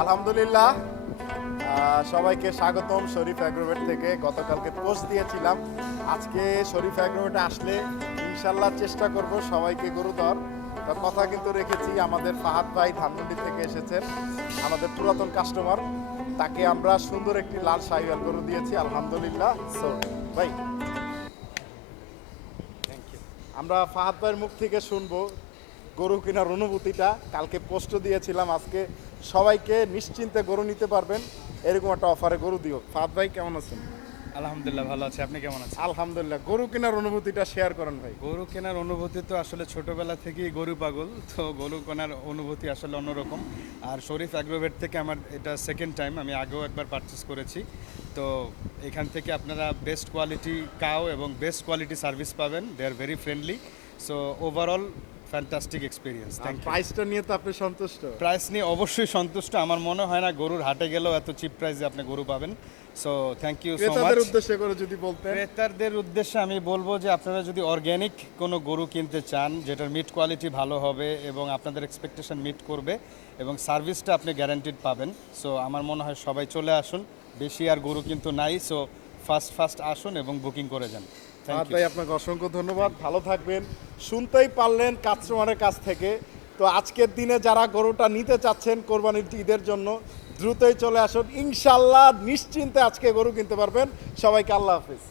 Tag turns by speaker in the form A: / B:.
A: আলহামদুলিল্লাহ। সবাইকে স্বাগতম শরীফ অ্যাগ্রোভেট থেকে। গতকালকে পোস্ট দিয়েছিলাম। আজকে শরীফ অ্যাগ্রোভেটে আসলে ইনশাল্লাহ চেষ্টা করব সবাইকে গুরুতর। কথা কিন্তু রেখেছি, আমাদের ফাহাদ ভাই ধানমন্ডি থেকে এসেছেন, আমাদের পুরাতন কাস্টমার তাকে আমরা সুন্দর একটি লাল সাইওয়াল গরু দিয়েছি, আলহামদুলিল্লাহ। ভাই আমরা ফাহাদ ভাইয়ের মুখ থেকে শুনব। গরু কেনার অনুভূতিটা কালকে পোস্ট দিয়েছিলাম আজকে। সবাইকে নিশ্চিন্তে গরু নিতে পারবেন এরকম একটা অফারে গরু দিও। ফাহাদ ভাই কেমন আছেন?
B: আলহামদুলিল্লাহ ভালো আছে। আপনি কেমন আছেন?
A: আলহামদুলিল্লাহ। গরু কেনার অনুভূতিটা শেয়ার করেন ভাই।
B: গরু কেনার অনুভূতি তো আসলে ছোটবেলা থেকেই গরু পাগল তো গরু কেনার অনুভূতি আসলে অন্যরকম। আর শরীফ অ্যাগ্রোভেট থেকে আমার এটা সেকেন্ড টাইম আমি আগেও একবার পারচেস করেছি। তো এখান থেকে আপনারা বেস্ট কোয়ালিটি কাও এবং বেস্ট কোয়ালিটি সার্ভিস পাবেন। They are very friendly so overall fantastic experience thank
A: প্রাইসটা নিয়ে তো আপনি সন্তুষ্ট।
B: প্রাইস নিয়ে অবশ্যই সন্তুষ্ট। আমার মনে হয় না গরুর হাটে গেলেও এত চিপ প্রাইসে আপনি গরু পাবেন। সো থ্যাংক ইউ সো
A: ক্রেতাদের
B: মাচ
A: উদ্দেশ্যে করে যদি বলতেন।
B: ক্রেতাদের উদ্দেশ্যে আমি বলব যে আপনারা যদি অর্গ্যানিক কোনো গরু কিনতে চান যেটার মিট কোয়ালিটি ভালো হবে এবং আপনাদের এক্সপেকটেশন মিট করবে এবং সার্ভিসটা আপনি গ্যারান্টিড পাবেন। সো আমার মনে হয় সবাই চলে আসুন। বেশি আর গরু কিন্তু নাই। সো ফার্স্ট ফার্স্ট আসুন এবং বুকিং করে যান।
A: ফাহাদ ভাই আপনাকে অসংখ্য ধন্যবাদ। ভালো থাকবেন। শুনতেই পারলেন কাস্টমারের কাছ থেকে। তো আজকের দিনে যারা গরুটা নিতে চাচ্ছেন কোরবানির ঈদের জন্য দ্রুতই চলে আসুন। ইনশাল্লাহ নিশ্চিন্তে আজকে গরু কিনতে পারবেন। সবাইকে আল্লাহ হাফিজ।